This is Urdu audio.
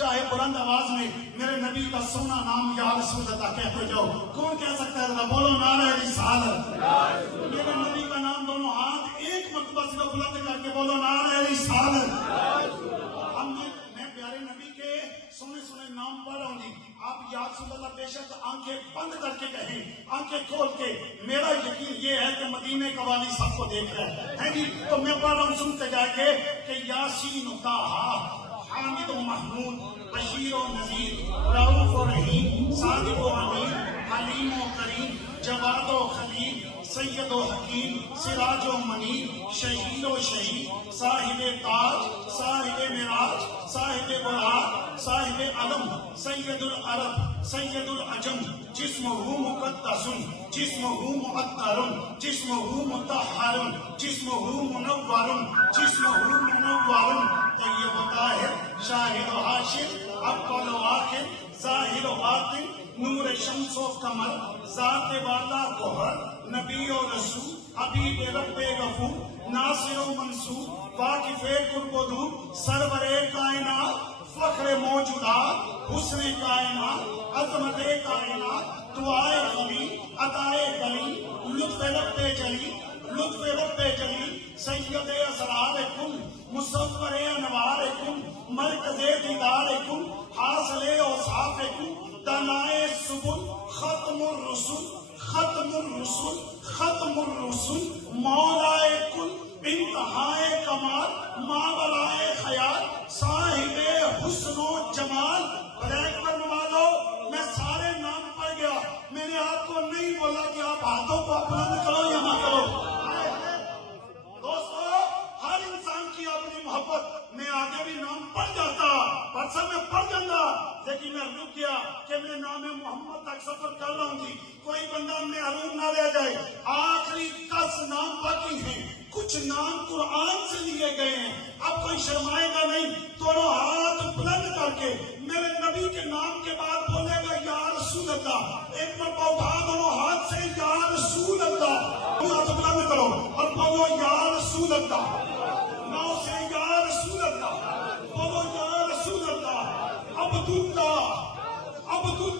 چاہے بلند آواز میں میرے نبی کا سونا نام یا رسول اللہ کہتے جاؤ. کون کہہ سکتا ہے؟ بولو نعرہ رسالت. میرے نبی کا نام دونوں ہاتھ ایک مرتبہ سے بلند کر کے بولو نعرہ رسالت. میں پیارے نبی کے سونے سونے نام پڑھ رہا ہوں جی. آپ یا رسول اللہ بے شک آنکھیں بند کر کے کہیں, آنکھیں کھول کے. میرا یقین یہ ہے کہ مدینے کا والی سب کو دیکھ رہا ہے جی. تو میں پڑھ رہا ہوں, سنتے جا کے کہ یاسین و طٰہٰ حامد و محمود بشیر و نذیر رؤوف و رحیم صادق و امین حلیم و کریم جواد و خلیل سید و حکیم سراج و منیر شہید و شہید صاحب تاج صاحب معراج صاحب براق صاحب علم سید العرب سید العجم جسمہ مقدس جسمہ معطر جسمہ مطہر جسمہ منور جسمہ منور طیب و طاہر شاہد و حاشر اول و آخر ظاہر و باطن نور شمس و قمر ذات والا گوہر نبی و رسول حبیب رب غفور ناصر و منصور واقف قرب و دور سرور کائنات فخر موجودات حسن کائنات عظمت کائنات دعائے خلی عطائے کلی لطف رب جلی لطف رب جلی سید اسرار کن مصور انوار کن مرکز دیدار کن حاصل اوصاف کن دانائے سبل ختم الرسل ختم الرسل ختم الرسل مولائے کل انتہائے کمال ماورائے خیال صاحب حسن و جمال. بریک پر نمالو, میں سارے نام پڑھ گیا, میں نے آپ کو نہیں بولا کہ آپ ہاتھوں کو بلند کرو یا نہ کرو. دوستو, ہر انسان کی اپنی محبت, میں آگے بھی نام پڑھ جاتا, پرسن میں پڑھ جاتا, لیکن میں رک گیا کہ میں نام محمد تک سفر کر رہا ہوں جی. کوئی بندہ محروم نہ رہ جائے. آخری 10 نام باقی ہیں, کچھ نام قرآن سے لیے گئے ہیں. اب کوئی شرمائے گا نہیں, دونوں ہاتھ بلند کر کے میرے نبی کے نام کے بعد بولے گا یا رسول اللہ. ایک مرتبہ اٹھا دونوں ہاتھ سے یا رسول اللہ, ہاتھ بلند کرو اور بولو یا رسول اللہ. ناؤ سے یا رسول اللہ, بولو یا رسول اللہ. عبداللہ عبداللہ